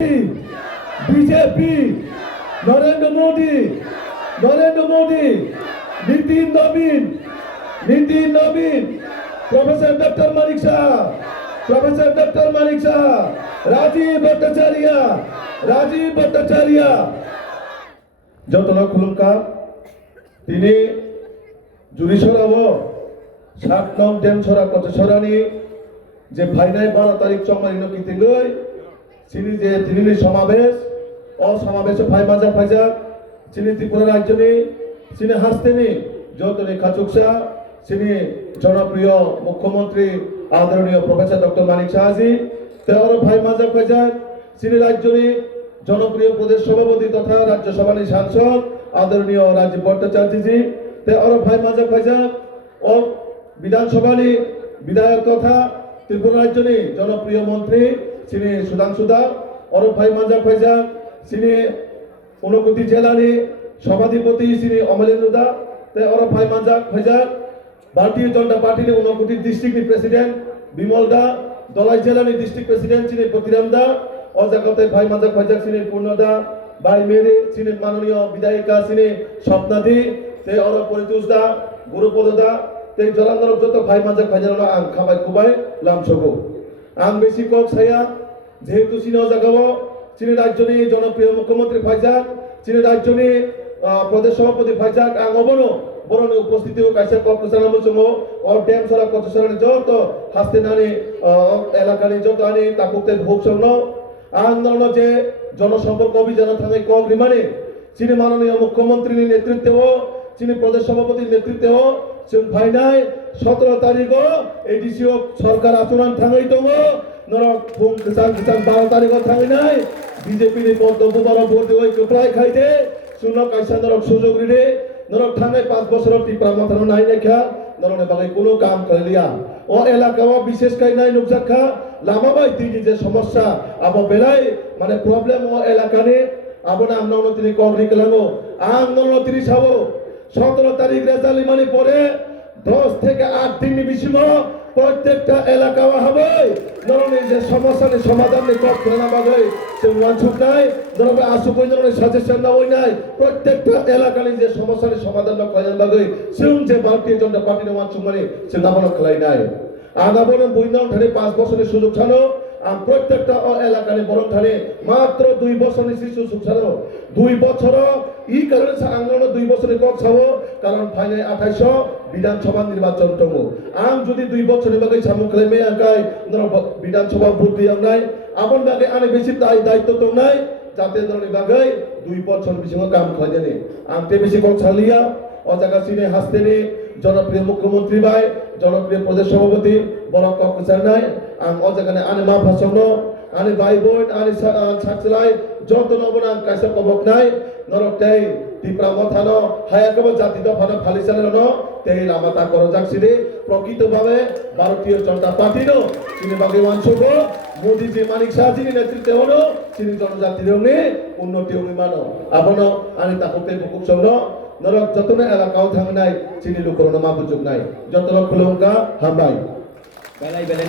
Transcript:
BJP Narendra Modi Nitin नवीन professor doctor Manik Shah Rajiv Bhattacharya যতনা খুলুমকা তিনি জুরিসরাও 7 নং ডেমছরা কতছরানি যে ফাইনাল 12 তারিখ চমারিনো কিতিগৈ চিনি যে দিল্লি সমাবেশ সমাবেশে ফাইজা চিনি ত্রিপুরা রাজ্যনি চিনি হাসতেনি যতনি খাচুকসা চিনি জনপ্রিয় মুখ্যমন্ত্রী আদরণীয় প্রফেসর ডক্টর মানিক শাহজি তেওর ফাইজা চিনি রাজ্যনি জনপ্রিয় প্রদেশ সভাপতি তথা রাজ্যসভার সাংসদ আদরণীয় রাজীব ভট্টাচার্যজি তেওর ফাইজা ও বিধানসভার বিধায়ক তথা ত্রিপুরা রাজ্যনি জনপ্রিয় মন্ত্রী চিনি সুধাংশু দাস और भाई मांजा फैजा चिनी ঊনকোটি জেলানি সভাধিপতি চিনি অমলেন্দু দা তে और भाई मांजा फैजा भारतीय जनता पार्टी ने ঊনকোটি डिस्ट्रिक्ट प्रेसिडेंट बिमल दा दलाई জেলানি डिस्ट्रिक्ट प्रेसिडेंट चिनी प्रतिराम दा और जगते भाई मांजा फैजा चिनी पूर्ण दा भाई मेरे चिनी माननीय विधायिका चिनी स्वप्नादी ते और परितोष दा गुरुपद दा ते जलांदर जत भाई मांजा फैजा आं खाबाय खुबाय लामसगो आं बेसि कक साया যেহেতু চিনি জাগাও চিনি রাজ্যনি জনপ্রিয় মুখ্যমন্ত্রী ফাইজাক চিনি রাজ্যনি প্রদেশ সভাপতি ফাইজাক আং অবনো বরণ উপস্থিতি কাইসা কক্সরাম সঙ্গ ও ড্যাম সরা কক্সরানি যত হাসতে নানি এলাকানি যত আনি তাকুতে ভোগ সঙ্গ আন্দোলন যে জনসম্পর্ক অভিযান থাকাই কক রিমানে চিনি মাননীয় মুখ্যমন্ত্রীর নেতৃত্বে চিনি প্রদেশ সভাপতির নেতৃত্বে ফাইনাল 17 তারিখ এডিসিও সরকার আচরণ থাকাই দङ नरक फुं किसान 12 तारिख थाङै नाय बीजेपी नि बन्दबु बारा भोट ओइ कप्लाय खाइदे सुनो काइसा नरक सुजोग रिदे नरक थाङै 5 बছর टिप्रा माथानो नाय नायखा नरने बागै कोनो काम करलिया ओ एलाकावा विशेष काइ नाय नुकजाखा लामा बाय तिनि जे समस्या आबो बेलाय माने प्रॉब्लेम ओ एलाकानि आबोना आमनावनो तिनि कग्रि कलाङो आंदोलन तिनि साबो 17 तारिख रेजाल्ट माने परे 10 থেকে 8 দিন বিসিমো প্রত্যেকটা এলাকা হবে নরনে যে সমস্যার সমাধান করতে না বাগৈ সে ওয়ানসুক নাই নরবে আসু কইনরে সাজেশন না হই নাই প্রত্যেকটা এলাকার যে সমস্যার সমাধান করার বাগৈ সেম যে ভারতীয় জনতা পার্টির ওয়ানসুক মানে সে নামনা খলাই নাই আগাবন বইনাও ঠানে 5 বছরের সুযোগ ছানো আম প্রত্যেকটা এলাকার বরং ঠানে মাত্র 2 বছরের শিশু সুযোগ ছানো 2 বছর ই কারণে আন্দোলন 2 বছরের কক ছাবো কারণ ফাইনাল 2800 বিধানসভা নির্বাচন দङ आं जुदि 2 বছরের বাগै সামু খাইমে আকাই বিধানসভা ভোট দিয়াম নাই আপন বাগै আনে বেশি দায়িত্ব দङ নাই যাতে ধরনি বাগै 2 বছর বেশি কাম খাইদেনে आं তে বেশি কক ছালিয়া ও জায়গা সিনে হাসতেনি জনপ্রিয় মুখ্যমন্ত্রী ভাই জনপ্রিয় প্রদেশ সভাপতি বড় কক নাই आं ও জায়গানে আনে মা ভাষণ আনে ভাই বোন আনে ছাকসলাই যত নবনা কাইসা কবক নাই নরকটাই টিপ্রা মথানো হায়াকব জাতি দফানো ফালিসালেনো তেই লামাতা করো যাকছিলি প্রকৃতভাবে ভারতীয় জনতা পার্টির চিনি বাগে ওয়ানসব মোদি জি মানিক শাহজির নেতৃত্বে হলো চিনি জনজাতির উন্নতি অভিমানো আবনো আনি তাহতে বুকুক সঙ্গ নরক যতনে এলাকাও থাঙ্গনাই চিনি লোকরনো মা বুঝুক নাই যতন খুলঙ্কা হামবাই বেলাই বেলাই